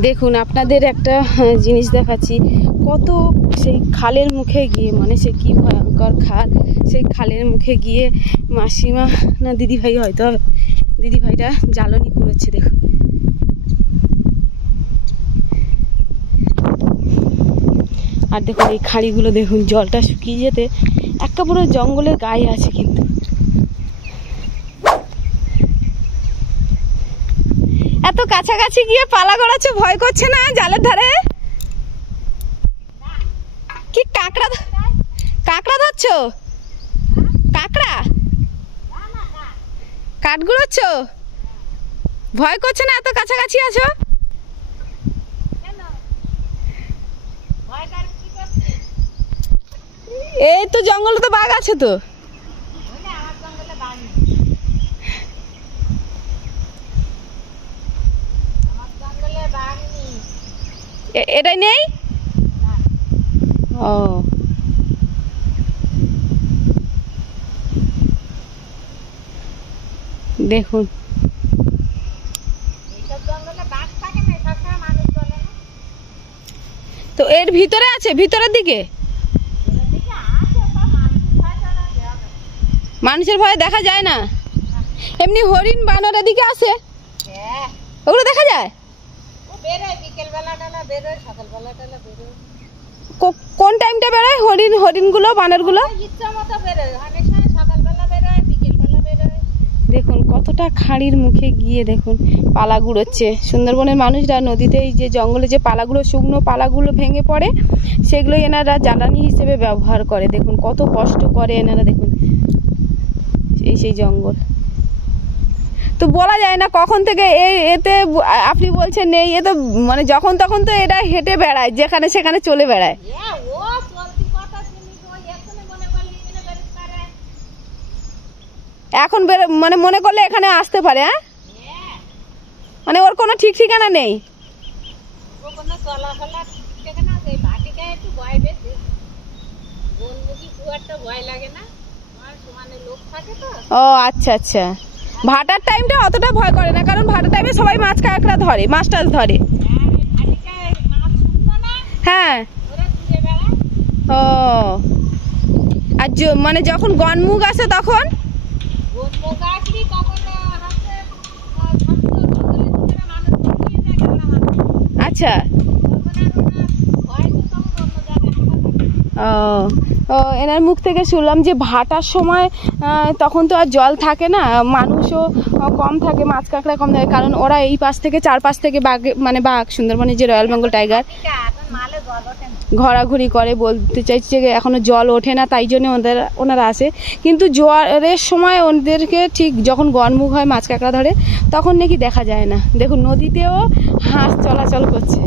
দেখুন আপনাদের একটা জিনিস দেখাচ্ছি, কত সেই খালের মুখে গিয়ে, মানে সে কি ভয়ঙ্কর খাল, সেই খালের মুখে গিয়ে মাসিমা না দিদিভাই, হয়তো দিদিভাইটা জ্বালানি করেছে। দেখুন আর দেখুন এই খাড়িগুলো দেখুন, জলটা শুকিয়ে যেতে একটা পুরো জঙ্গলের গায়ে আছে। কিন্তু এত কাছাকাছি গিয়ে পালা করাচ্ছে, ভয় করছে না জালের ধারে? কি কাঁকড়া কাঁকড়া ধরছ? কাঁকড়া কাঠ গুঁড়োচ্ছ? ভয় করছে না এত কাছাকাছি আছো? এই তো জঙ্গলে তো বাঘ আছে তো। এটাই নেই? ও দেখুন তো এর ভিতরে আছে, ভিতরের দিকে মানুষের ভয়ে দেখা যায় না। এমনি হরিণ বানরের দিকে আছে, ওগুলো দেখা যায়। কোন টাইমটা বেরোয় হরিণগুলো বানরগুলো? দেখুন কতটা খাঁড়ির মুখে গিয়ে দেখুন পালা গুঁড়োচ্ছে। সুন্দরবনের মানুষরা নদীতে এই যে জঙ্গলে যে পালাগুলো, শুকনো পালাগুলো ভেঙে পড়ে, সেগুলো এনারা জ্বালানি হিসেবে ব্যবহার করে। দেখুন কত কষ্ট করে এনারা। দেখুন এই সেই জঙ্গল তো বলা যায় না কখন থেকে এতে আপনি বলছেন নেই, এ তো মানে যখন তখন তো এটা হেঁটে বেড়ায়, যেখানে সেখানে চলে বেড়ায়। এখন মানে মনে করলে এখানে আসতে পারে। হ্যাঁ, মানে ওর কোনো ঠিক ঠিকানা নেই। ও আচ্ছা আচ্ছা, ভাটার টাইমটা অতটা ভয় করে না, কারণ ভাটার টাইমে সবাই মাছ কাঁকড়া ধরে, মাছ টাছ ধরে। হ্যাঁ, ও আর মানে যখন গনমুগ আসে তখন আচ্ছা। ও এনার মুখ থেকে শুনলাম যে ভাটার সময় তখন তো আর জল থাকে না, মানুষও কম থাকে, মাছ কাঁকড়া কম থাকে, কারণ ওরা এই পাশ থেকে চারপাশ থেকে বাঘ সুন্দরবনের যে রয়্যাল বেঙ্গল টাইগার ঘোরাঘুরি করে। বলতে চাইছে যে এখনো জল ওঠে না, তাই জন্য ওনারা আসে। কিন্তু জোয়ারের সময় ওদেরকে ঠিক যখন গনমুখ হয়, মাছ কাঁকড়া ধরে, তখন নাকি দেখা যায় না। দেখুন নদীতেও হাঁস চলাচল করছে।